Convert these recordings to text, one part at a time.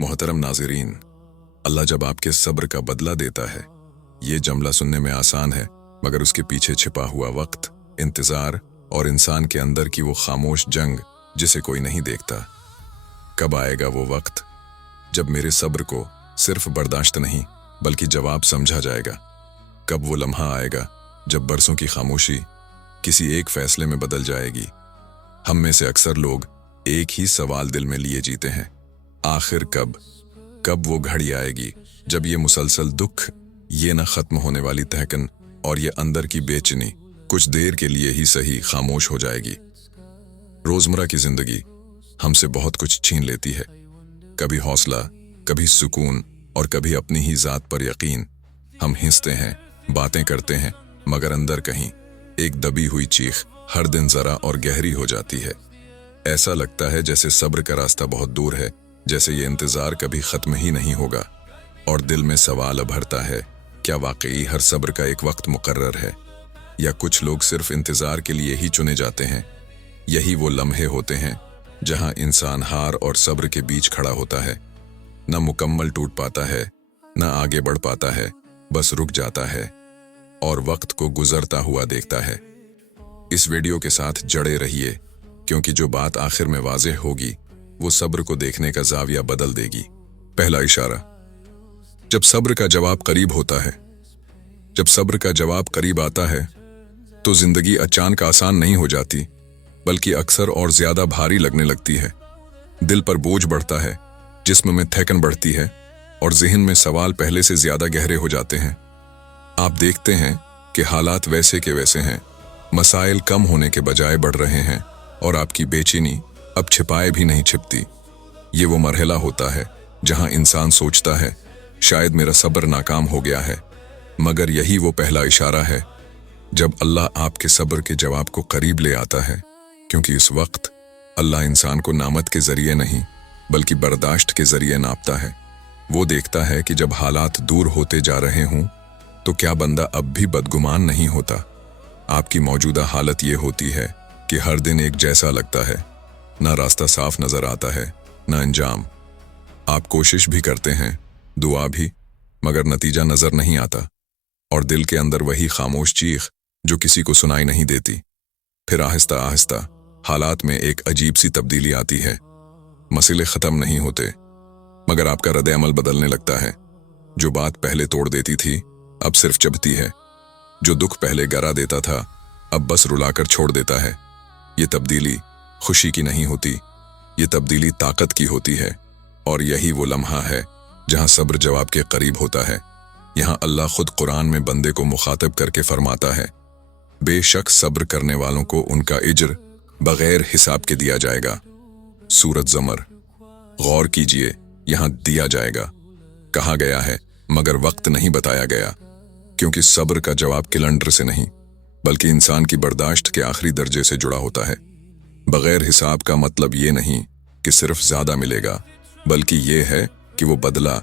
मोहतरम नाज़रीन, अल्लाह जब आपके सब्र का बदला देता है, ये जुमला सुनने में आसान है, मगर उसके पीछे छिपा हुआ वक्त, इंतज़ार और इंसान के अंदर की वो खामोश जंग जिसे कोई नहीं देखता। कब आएगा वो वक्त जब मेरे सब्र को सिर्फ बर्दाश्त नहीं बल्कि जवाब समझा जाएगा? कब वो लम्हा आएगा जब बरसों की खामोशी किसी एक फैसले में बदल जाएगी? हम में से अक्सर लोग एक ही सवाल दिल में लिए जीते हैं, आखिर कब वो घड़ी आएगी जब ये मुसलसल दुख, ये न खत्म होने वाली तहकन और ये अंदर की बेचैनी कुछ देर के लिए ही सही खामोश हो जाएगी। रोजमर्रा की जिंदगी हमसे बहुत कुछ छीन लेती है, कभी हौसला, कभी सुकून और कभी अपनी ही जात पर यकीन। हम हिंसते हैं, बातें करते हैं, मगर अंदर कहीं एक दबी हुई चीख हर दिन जरा और गहरी हो जाती है। ऐसा लगता है जैसे सब्र का रास्ता बहुत दूर है, जैसे ये इंतजार कभी खत्म ही नहीं होगा। और दिल में सवाल उभरता है, क्या वाकई हर सब्र का एक वक्त मुकर्रर है, या कुछ लोग सिर्फ इंतजार के लिए ही चुने जाते हैं? यही वो लम्हे होते हैं जहां इंसान हार और सब्र के बीच खड़ा होता है, न मुकम्मल टूट पाता है, न आगे बढ़ पाता है, बस रुक जाता है और वक्त को गुजरता हुआ देखता है। इस वीडियो के साथ जड़े रहिए, क्योंकि जो बात आखिर में वाज़ेह होगी वो सब्र को देखने का जाविया बदल देगी। पहला इशारा। जब सब्र का जवाब करीब होता है, जब सब्र का जवाब करीब आता है, तो जिंदगी अचानक आसान नहीं हो जाती, बल्कि अक्सर और ज्यादा भारी लगने लगती है। दिल पर बोझ बढ़ता है, जिस्म में थकन बढ़ती है और ज़हन में सवाल पहले से ज्यादा गहरे हो जाते हैं। आप देखते हैं कि हालात वैसे के वैसे हैं, मसाइल कम होने के बजाय बढ़ रहे हैं और आपकी बेचैनी अब छिपाए भी नहीं छिपती। ये वो मरहला होता है जहां इंसान सोचता है शायद मेरा सब्र नाकाम हो गया है, मगर यही वो पहला इशारा है जब अल्लाह आपके सब्र के जवाब को करीब ले आता है। क्योंकि इस वक्त अल्लाह इंसान को नामत के जरिए नहीं बल्कि बर्दाश्त के जरिए नापता है। वो देखता है कि जब हालात दूर होते जा रहे हों तो क्या बंदा अब भी बदगुमान नहीं होता। आपकी मौजूदा हालत ये होती है कि हर दिन एक जैसा लगता है, ना रास्ता साफ नजर आता है, ना अंजाम। आप कोशिश भी करते हैं, दुआ भी, मगर नतीजा नजर नहीं आता और दिल के अंदर वही खामोश चीख जो किसी को सुनाई नहीं देती। फिर आहिस्ता आहिस्ता हालात में एक अजीब सी तब्दीली आती है। मसले खत्म नहीं होते, मगर आपका रद्द अमल बदलने लगता है। जो बात पहले तोड़ देती थी अब सिर्फ चुभती है, जो दुख पहले गरा देता था अब बस रुलाकर छोड़ देता है। ये तब्दीली खुशी की नहीं होती, ये तब्दीली ताकत की होती है। और यही वो लम्हा है जहां सब्र जवाब के करीब होता है। यहां अल्लाह खुद कुरान में बंदे को मुखातब करके फरमाता है, बेशक सब्र करने वालों को उनका इज्र बगैर हिसाब के दिया जाएगा। सूरत ज़मर। गौर कीजिए, यहां दिया जाएगा कहा गया है, मगर वक्त नहीं बताया गया, क्योंकि सब्र का जवाब कैलेंडर से नहीं बल्कि इंसान की बर्दाश्त के आखिरी दर्जे से जुड़ा होता है। बगैर हिसाब का मतलब ये नहीं कि सिर्फ ज्यादा मिलेगा, बल्कि ये है कि वो बदला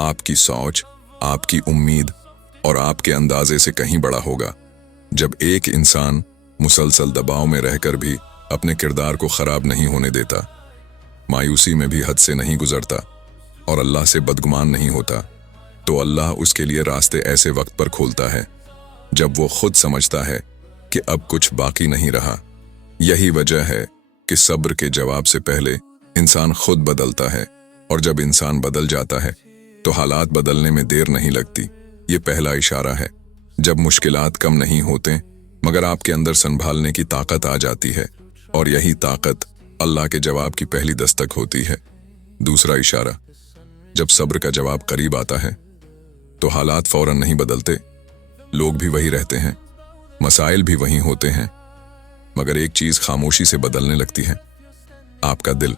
आपकी सोच, आपकी उम्मीद और आपके अंदाजे से कहीं बड़ा होगा। जब एक इंसान मुसलसल दबाव में रहकर भी अपने किरदार को खराब नहीं होने देता, मायूसी में भी हद से नहीं गुजरता और अल्लाह से बदगुमान नहीं होता, तो अल्लाह उसके लिए रास्ते ऐसे वक्त पर खोलता है जब वो खुद समझता है कि अब कुछ बाकी नहीं रहा। यही वजह है कि सब्र के जवाब से पहले इंसान खुद बदलता है, और जब इंसान बदल जाता है तो हालात बदलने में देर नहीं लगती। ये पहला इशारा है जब मुश्किलात कम नहीं होते मगर आपके अंदर संभालने की ताकत आ जाती है, और यही ताकत अल्लाह के जवाब की पहली दस्तक होती है। दूसरा इशारा। जब सब्र का जवाब करीब आता है तो हालात फौरन नहीं बदलते, लोग भी वही रहते हैं, मसाइल भी वही होते हैं, मगर एक चीज खामोशी से बदलने लगती है, आपका दिल।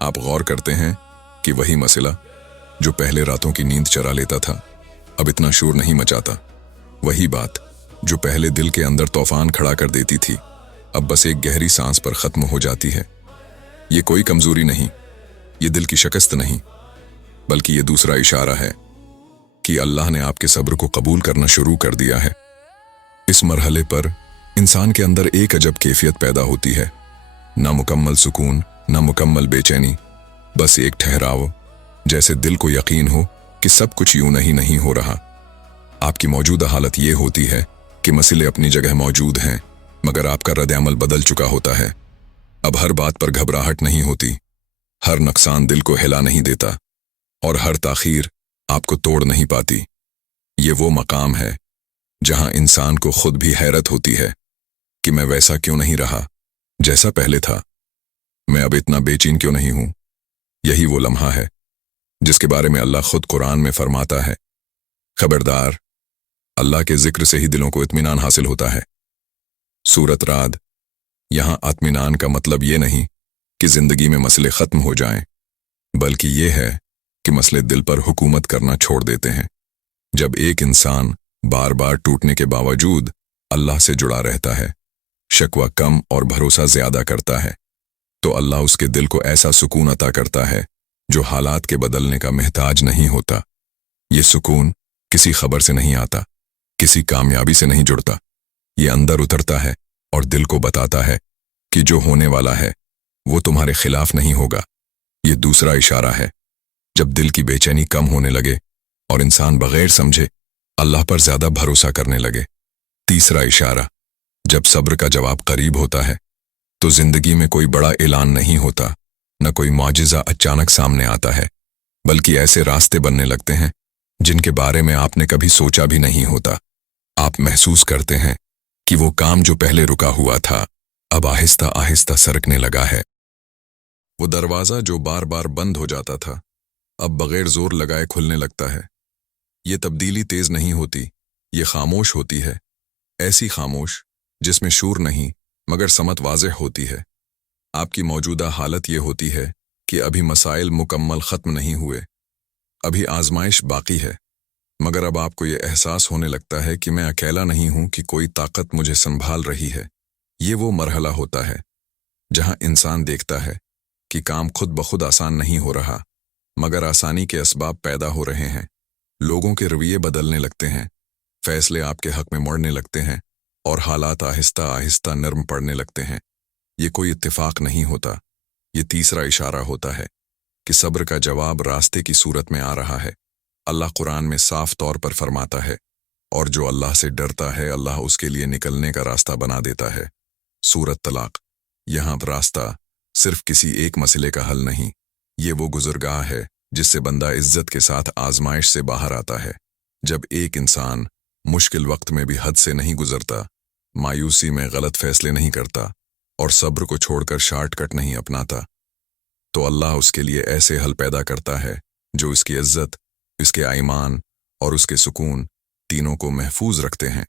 आप गौर करते हैं कि वही मसला जो पहले रातों की नींद चरा लेता था अब इतना शोर नहीं मचाता। वही बात जो पहले दिल के अंदर तूफान खड़ा कर देती थी अब बस एक गहरी सांस पर खत्म हो जाती है। ये कोई कमजोरी नहीं, ये दिल की शिकस्त नहीं, बल्कि ये दूसरा इशारा है कि अल्लाह ने आपके सब्र को कबूल करना शुरू कर दिया है। इस मरहले पर इंसान के अंदर एक अजब कैफियत पैदा होती है, ना मुकम्मल सुकून, ना मुकम्मल बेचैनी, बस एक ठहराव जैसे दिल को यकीन हो कि सब कुछ यूं नहीं हो रहा। आपकी मौजूदा हालत ये होती है कि मसले अपनी जगह मौजूद हैं, मगर आपका रद्द-ए-अमल बदल चुका होता है। अब हर बात पर घबराहट नहीं होती, हर नुकसान दिल को हिला नहीं देता, और हर ताखीर आपको तोड़ नहीं पाती। ये वो मकाम है जहां इंसान को खुद भी हैरत होती है कि मैं वैसा क्यों नहीं रहा जैसा पहले था। मैं अब इतना बेचैन क्यों नहीं हूं। यही वो लम्हा है जिसके बारे में अल्लाह खुद कुरान में फरमाता है, खबरदार, अल्लाह के जिक्र से ही दिलों को इत्मीनान हासिल होता है। सूरत राद। यहां इत्मीनान का मतलब ये नहीं कि जिंदगी में मसले खत्म हो जाएं, बल्कि ये है कि मसले दिल पर हुकूमत करना छोड़ देते हैं। जब एक इंसान बार बार टूटने के बावजूद अल्लाह से जुड़ा रहता है, शक्वा कम और भरोसा ज्यादा करता है, तो अल्लाह उसके दिल को ऐसा सुकून अता करता है जो हालात के बदलने का महताज नहीं होता। ये सुकून किसी खबर से नहीं आता, किसी कामयाबी से नहीं जुड़ता। ये अंदर उतरता है और दिल को बताता है कि जो होने वाला है वो तुम्हारे खिलाफ नहीं होगा। ये दूसरा इशारा है जब दिल की बेचैनी कम होने लगे और इंसान बगैर समझे अल्लाह पर ज्यादा भरोसा करने लगे। तीसरा इशारा, जब सब्र का जवाब करीब होता है तो जिंदगी में कोई बड़ा ऐलान नहीं होता, न कोई मौजिज़ा अचानक सामने आता है, बल्कि ऐसे रास्ते बनने लगते हैं जिनके बारे में आपने कभी सोचा भी नहीं होता। आप महसूस करते हैं कि वो काम जो पहले रुका हुआ था अब आहिस्ता आहिस्ता सरकने लगा है। वो दरवाज़ा जो बार बार बंद हो जाता था अब बगैर जोर लगाए खुलने लगता है। ये तब्दीली तेज नहीं होती, ये खामोश होती है, ऐसी खामोश जिसमें शूर नहीं मगर समत वाज़ेह होती है। आपकी मौजूदा हालत ये होती है कि अभी मसाइल मुकम्मल ख़त्म नहीं हुए, अभी आजमाइश बाकी है, मगर अब आपको ये एहसास होने लगता है कि मैं अकेला नहीं हूं, कि कोई ताकत मुझे संभाल रही है। ये वो मरहला होता है जहां इंसान देखता है कि काम खुद ब खुद आसान नहीं हो रहा, मगर आसानी के असबाब पैदा हो रहे हैं। लोगों के रवैये बदलने लगते हैं, फैसले आपके हक में मुड़ने लगते हैं और हालात आहिस्ता आहिस्ता नर्म पड़ने लगते हैं। ये कोई इत्तेफाक नहीं होता, ये तीसरा इशारा होता है कि सब्र का जवाब रास्ते की सूरत में आ रहा है। अल्लाह कुरान में साफ तौर पर फरमाता है, और जो अल्लाह से डरता है अल्लाह उसके लिए निकलने का रास्ता बना देता है। सूरत तलाक। यहाँ रास्ता सिर्फ किसी एक मसले का हल नहीं, ये वो गुज़रगाह है जिससे बंदा इज्जत के साथ आजमाइश से बाहर आता है। जब एक इंसान मुश्किल वक्त में भी हद से नहीं गुजरता, मायूसी में गलत फैसले नहीं करता और सब्र को छोड़कर शॉर्टकट नहीं अपनाता, तो अल्लाह उसके लिए ऐसे हल पैदा करता है जो इसकी इज्जत, इसके ईमान और उसके सुकून तीनों को महफूज रखते हैं।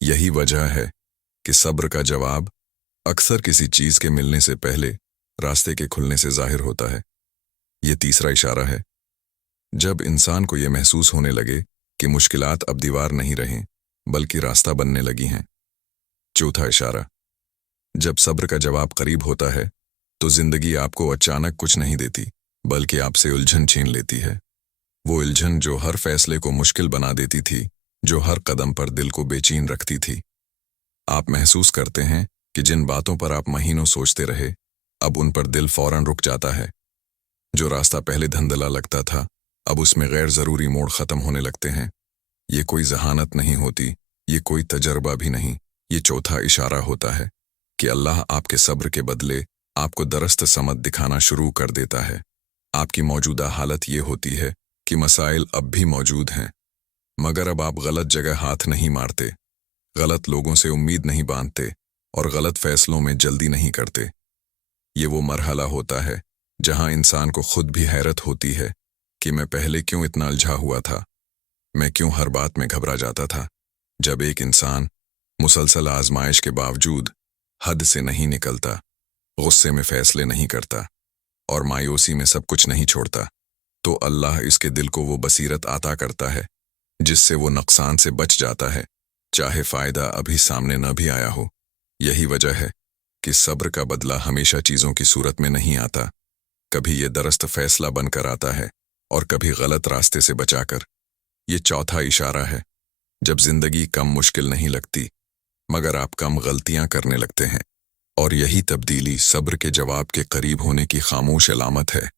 यही वजह है कि सब्र का जवाब अक्सर किसी चीज के मिलने से पहले रास्ते के खुलने से जाहिर होता है। ये तीसरा इशारा है जब इंसान को ये महसूस होने लगे कि मुश्किलात अब दीवार नहीं रहें बल्कि रास्ता बनने लगी हैं। चौथा इशारा, जब सब्र का जवाब करीब होता है तो जिंदगी आपको अचानक कुछ नहीं देती बल्कि आपसे उलझन छीन लेती है। वो उलझन जो हर फैसले को मुश्किल बना देती थी, जो हर कदम पर दिल को बेचैन रखती थी। आप महसूस करते हैं कि जिन बातों पर आप महीनों सोचते रहे अब उन पर दिल फौरन रुक जाता है। जो रास्ता पहले धंधला लगता था अब उसमें गैर ज़रूरी मोड़ ख़त्म होने लगते हैं। ये कोई जहानत नहीं होती, ये कोई तजर्बा भी नहीं, ये चौथा इशारा होता है कि अल्लाह आपके सब्र के बदले आपको दरस्त समत दिखाना शुरू कर देता है। आपकी मौजूदा हालत ये होती है कि मसाइल अब भी मौजूद हैं, मगर अब आप गलत जगह हाथ नहीं मारते, गलत लोगों से उम्मीद नहीं बांधते और गलत फैसलों में जल्दी नहीं करते। ये वो मरहला होता है जहां इंसान को खुद भी हैरत होती है कि मैं पहले क्यों इतना उलझा हुआ था, मैं क्यों हर बात में घबरा जाता था। जब एक इंसान मुसलसल आजमाइश के बावजूद हद से नहीं निकलता, गुस्से में फैसले नहीं करता और मायूसी में सब कुछ नहीं छोड़ता, तो अल्लाह इसके दिल को वो बसीरत अता करता है जिससे वो नुकसान से बच जाता है, चाहे फ़ायदा अभी सामने न भी आया हो। यही वजह है कि सब्र का बदला हमेशा चीज़ों की सूरत में नहीं आता, कभी ये दरस्त फैसला बनकर आता है और कभी गलत रास्ते से बचाकर। ये चौथा इशारा है जब जिंदगी कम मुश्किल नहीं लगती मगर आप कम गलतियां करने लगते हैं, और यही तब्दीली सब्र के जवाब के करीब होने की खामोश अलामत है।